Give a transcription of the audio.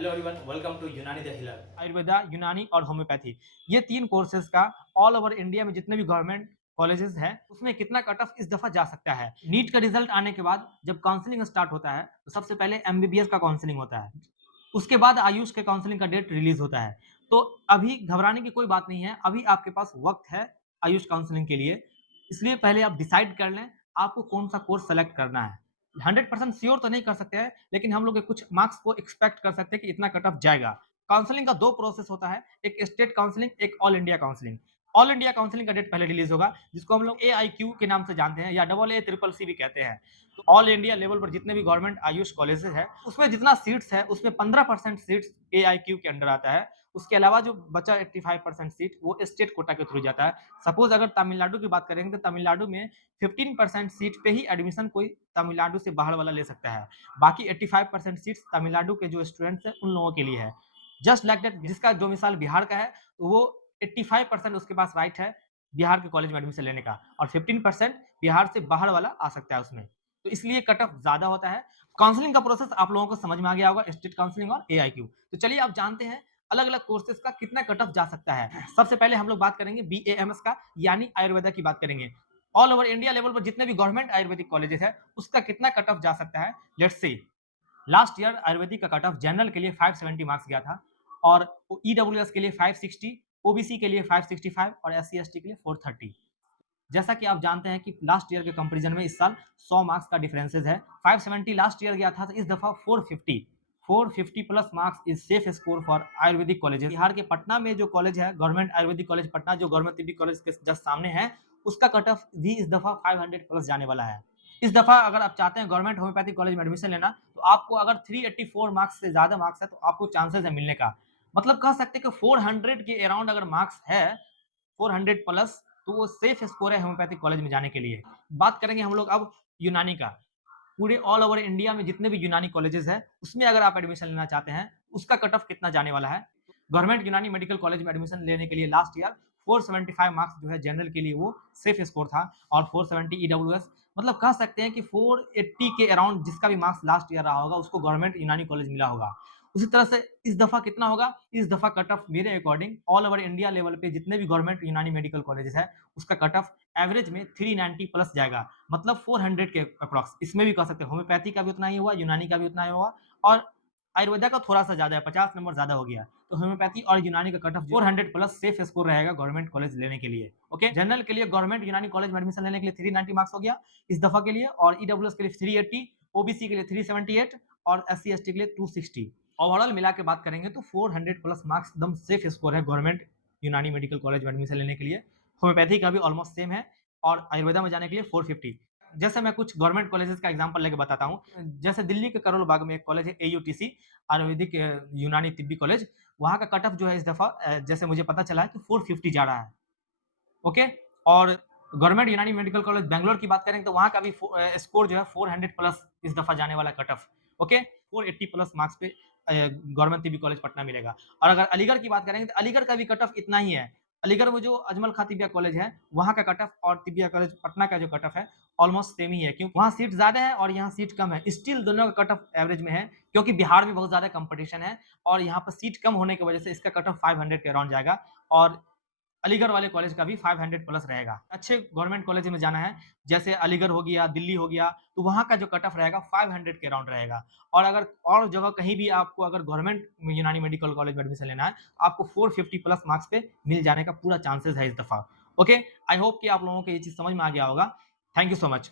Hello everyone, welcome to यूनानी the healer. Ayurveda, यूनानी और होम्योपैथी, ये 3 कोर्सेज़ का ऑल ओवर इंडिया में जितने भी गवर्नमेंट कॉलेजेस हैं, उसमें कितना कट ऑफ इस दफ़ा जा सकता है। नीट का रिज़ल्ट आने के बाद जब काउंसलिंग स्टार्ट होता है, तो सबसे पहले एमबीबीएस का काउंसलिंग होता है। उसके बाद आयुष के काउंसलिंग का डेट रिलीज़ होता है। तो अभी घबराने की कोई बात नहीं है, अभी आपके पास वक़्त है आयुष काउंसलिंग के लिए। इसलिए पहले आप डिसाइड कर लें, आपको कौन-सा कोर्स सेलेक्ट करना है। 100% श्योर तो नहीं कर सकते हैं, लेकिन हम लोग के कुछ मार्क्स को एक्सपेक्ट कर सकते हैं कि इतना कट ऑफ जाएगा। काउंसलिंग का 2 प्रोसेस होता है, एक स्टेट काउंसलिंग, एक all India counselling. All India counselling का डेट पहले रिलीज़ होगा, जिसको हम लोग एआईक्यू के नाम से जानते हैं या डबल ए ट्रिपल सी भी कहते हैं। तो ऑल इंडिया लेवल पर जितने भी गवर्नमेंट आयुष कॉलेजेस हैं, उसमें जितना सीट्स है, उसमें 15% सीट्स एआईक्यू के अंडर आता है। उसके अलावा जो बचा 85% सीट, वो स्टेट कोटा के थ्रू जाता है। सपोज़ अगर तमिलनाडु की बात करेंगे, तो तमिलनाडु में 15% सीट पे ही एडमिशन कोई तमिलनाडु से बाहर वाला ले सकता है। बाकी 85% सीट्स तमिलनाडु के जो स्टूडेंट्स हैं, उन लोगों के लिए है। जस्ट लाइक दैट जिसका डोमिसाइल बिहार का है, तो वो 85% उसके पास राइट है बिहार के कॉलेज में एडमिशन लेने का और 15% बिहार से बाहर वाला आ सकता है उसमें। तो इसलिए कट ऑफ ज़्यादा होता है। काउंसलिंग का प्रोसेस आप लोगों को समझ में आ गया होगा, स्टेट काउंसलिंग और एआईक्यू। तो चलिए आप जानते हैं अलग-अलग कोर्सेज़ का कितना कट ऑफ जा सकता है। सबसे पहले हम लोग बात करेंगे बीएएमएस का, यानी आयुर्वेदा की बात करेंगे। ऑल ओवर इंडिया लेवल पर जितने भी गवर्नमेंट आयुर्वेदिक कॉलेजेस है, उसका कितना कट ऑफ जा सकता है, let's see. Last year Ayurvedic का कट ऑफ जनरल के लिए 570 मार्क्स गया था और ईडब्ल्यूएस के लिए 560, ओबीसी के लिए 565 और एससी एसटी के लिए 430। जैसा कि आप जानते हैं कि लास्ट ईयर के कंपैरिजन में इस साल 100 मार्क्स का डिफरेंसेस है। 570 लास्ट ईयर गया था, तो इस दफा 450, 450 plus marks is safe score for Ayurvedic colleges. Bihar के पटना में जो कॉलेज है, गवर्नमेंट आयुर्वेदिक कॉलेज पटना, जो गवर्नमेंट तिब्बी कॉलेज के जस्ट सामने है, उसका कट ऑफ भी इस दफा 500 प्लस जाने वाला है। इस दफा अगर आप चाहते हैं गवर्नमेंट होम्योपैथिक कॉलेज में एडमिशन लेना, तो आपको अगर 384 मार्क्स से ज्यादा मार्क्स है, तो आपको चांसेस है मिलने का। मतलब कह सकते हैं कि 400 के अराउंड अगर मार्क्स है, 400 प्लस, तो वो सेफ स्कोर है होम्योपैथिक कॉलेज में जाने के लिए। बात करेंगे हम लोग अब यूनानी का। पूरे ऑल ओवर इंडिया में जितने भी यूनानी कॉलेजेस हैं, उसमें अगर आप एडमिशन लेना चाहते हैं, उसका कट ऑफ कितना जाने वाला है। गवर्नमेंट यूनानी मेडिकल कॉलेज में एडमिशन लेने के लिए लास्ट ईयर 475 मार्क्स जो है जनरल के लिए वो सेफ स्कोर था और 470 ईडब्ल्यूएस, मतलब कह सकते हैं कि 480 के अराउंड जिसका भी मार्क्स लास्ट ईयर रहा होगा, उसको गवर्नमेंट यूनानी कॉलेज मिला होगा। उसी तरह से इस दफा कितना होगा, इस दफा कट ऑफ मेरे according all over India level पे जितने भी गवर्नमेंट यूनानी मेडिकल कॉलेजेस है, उसका कट ऑफ एवरेज में 390 प्लस जाएगा, मतलब 400 के अप्रॉक्स। इसमें भी कह सकते हैं होम्योपैथी का भी उतना ही हुआ, यूनानी का भी उतना ही हुआ और आयुर्वेदा का थोड़ा-सा ज़्यादा है, 50 नंबर ज़्यादा हो गया। तो होम्योपैथी और यूनानी का cut off 400 plus safe score रहेगा गवर्नमेंट कॉलेज लेने के लिए। ओके? जनरल के लिए गवर्नमेंट यूनानी कॉलेज में एडमिशन लेने के लिए 390 मार्क्स हो गया इस दफा के लिए और ईडब्ल्यूएस के लिए 380, ओबीसी के लिए 378 और एससी-एसटी के लिए 260। ओवरऑल मिला के बात करेंगे तो 400 प्लस मार्क्स एकदम सेफ स्कोर है गवर्नमेंट यूनानी मेडिकल कॉलेज में एडमिशन लेने के लिए। होम्योपैथी का भी ऑलमोस्ट सेम है और आयुर्वेदा में जाने के लिए 450। जैसे मैं कुछ गवर्नमेंट कॉलेजेस का एग्जांपल लेके बताता हूँ। जैसे दिल्ली के करोल बाग में एक कॉलेज है एयूटीसी, आयुर्वेदिक यूनानी तिब्बी कॉलेज। वहाँ का कट ऑफ जो है इस दफा जैसे मुझे पता चला है कि 450 जा रहा है। ओके? और गवर्नमेंट यूनानी मेडिकल कॉलेज बैंगलोर की बात करें तो वहाँ का भी स्कोर जो है 400 प्लस इस दफा जाने वाला cut off. Okay? 480 plus marks पे गवर्नमेंट तिब्बी कॉलेज पटना मिलेगा। और अगर अलीगढ़ की बात करेंगे तो अलीगढ़ का भी कट ऑफ इतना ही है। अलीगढ़ में जो अजमल खां तिब्बिया कॉलेज है, वहाँ का कट ऑफ और तिब्बिया कॉलेज पटना का जो कट ऑफ है, ऑलमोस्ट सेम ही है, क्योंकि वहाँ सीट ज़्यादा है और यहाँ सीट कम है। स्टिल दोनों का कट ऑफ एवरेज में है, क्योंकि बिहार में बहुत ज़्यादा कॉम्पिटिशन है और यहाँ पर सीट कम होने की वजह से इसका कट ऑफ 500 के अराउंड जाएगा और अलीगढ़ वाले कॉलेज का भी 500 प्लस रहेगा। अच्छे गवर्नमेंट कॉलेज में जाना है, जैसे अलीगढ़ हो गया, दिल्ली हो गया, तो वहाँ का जो कट ऑफ रहेगा 500 के अराउंड रहेगा। और अगर और जगह कहीं भी आपको अगर गवर्नमेंट यूनानी मेडिकल कॉलेज में एडमिशन लेना है, आपको 450 प्लस मार्क्स पे मिल जाने का पूरा चांसेस है इस दफा। ओके, आई होप कि आप लोगों को ये चीज़ समझ में आ गया होगा। Thank you so much.